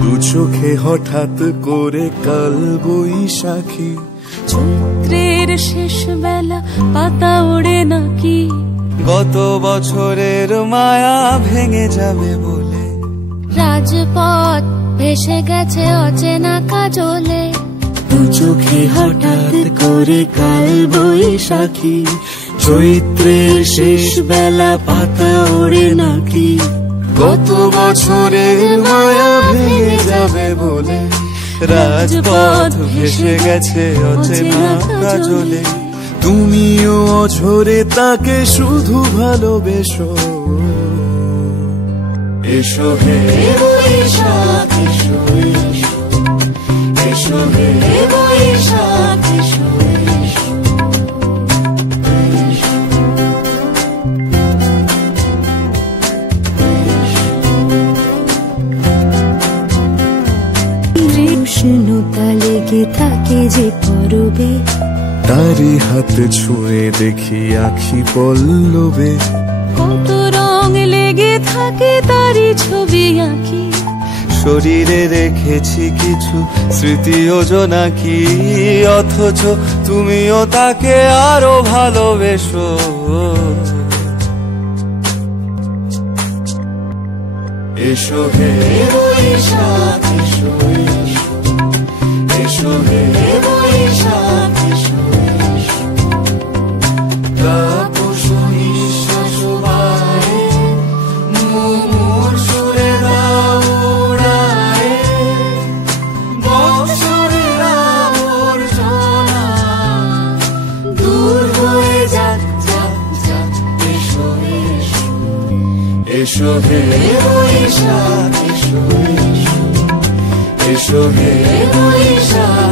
দু চোখে হঠাৎ করে কাল বৈশাখী, চৈত্রের শেষ বেলা পাতা ওড়ে নাকি, গত বছরের মায়া ভেঙে যাবে বলে, রাজপথ ভেসে গেছে অচেনা কাজলে। দু চোখে হঠাৎ করে কাল বৈশাখী, চৈত্রের শেষ বেলা পাতা ওড়ে নাকি, গত বছরের মায়া ভেঙে যাবে বলে, রাজপথ ভেসে গেছে অচেনা কাজলে। তুমিও অঝরে তাকে শুধু ভালোবেসো, এসো হে বৈশাখ এসো, এসো হে বৈশাখ এসো। উষ্ণতা লেগে থাকে যে পরবে, তারি হাত ছুঁয়ে দেখি আখি পল্লবে, কত রং লেগে থাকে তারই ছবি আঁকি, শরীরে রেখেছি কিছু স্মৃতি ও জোনাকি, অথচ তুমিও তাকে আরো ভালোবেসো, এসো হে বৈশাখ এসো, এসো হে বৈশাখ এসো। তাপস নিঃশ্বাস বায়ে, মুমুর সুরে দাও উড়ায়ে, বৎসরের আবর্জনা দূর হয়ে যাক যাক যাক, এসো এসো, এসো হে বৈশাখ এসো, এসো হে বৈশাখ।